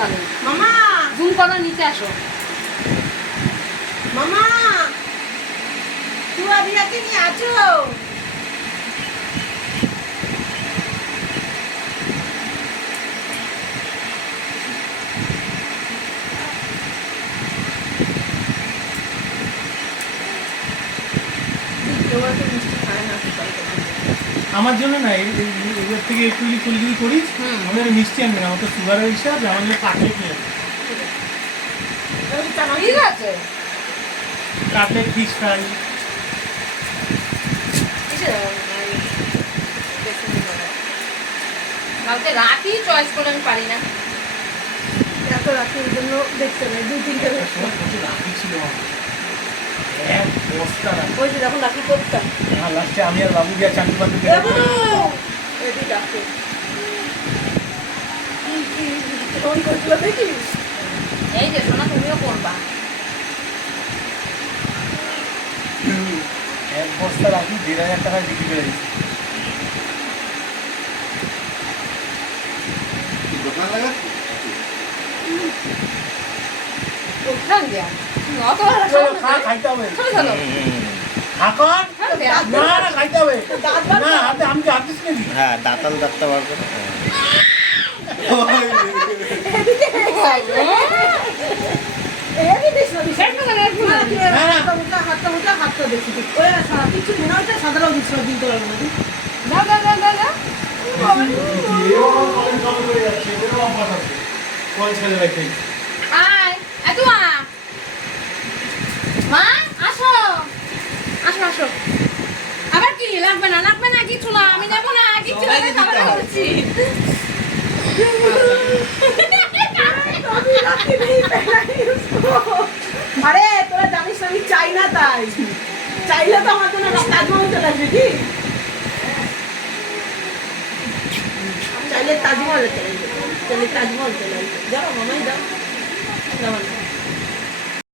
লাগে। মামা জুম করো, নিচে আসো। মামা তুই আদিয়াকে নিয়ে আছো? আমার জন্য না, এগুলোর থেকে একটু যদি করিস, আমি আর মিষ্টি আনবে না, আমার তো সুগারের হিসাব, আমার জন্য কাটলেট নিয়ে আসবে। ঠিক আছে, কাটলেট, ফিশ ফ্রাই। কালকে রাতই চয়েস করে আমি পারি না। এত রাতের জন্য দেখতে নেই, 2-3টে রাখি ছিল আমার, এক বস্তা রাখি। ওই যে যখন রাখি করতাম আর লাস্টে আমি আর বাবু গিয়ে চাকরি বাকরি দেখিস। এই যে সোনা, তুমিও করবা। এক বস্তা রাখি 1,500 টাকায় বিক্রি করে দিচ্ছি। দোকান লাগাচ্ছি উঠান দেয়া অত খাইতে হবে। চলো চলো এখন দেয়া না খাইতে হবে না, আমি কি আদিস নাকি? হ্যাঁ দাঁতাল দাঁতটা বার করে দাও দাও দাও দাও দাও। আয় এত মা আসো আসো আসো। আবার কি লাগবে না, লাগবে না, কিছু না, আমি নেবো না, কিছু না, খাবার করছি। আরে তোরা জানিস আমি চাই না, তাই চাইলে তো আমার জন্য তাজমহল চলে আসবে। কি চাইলে তাজমহল চলে আসবে, চাইলে তাজমহল চলে আসবে। যাও মামাই যাও।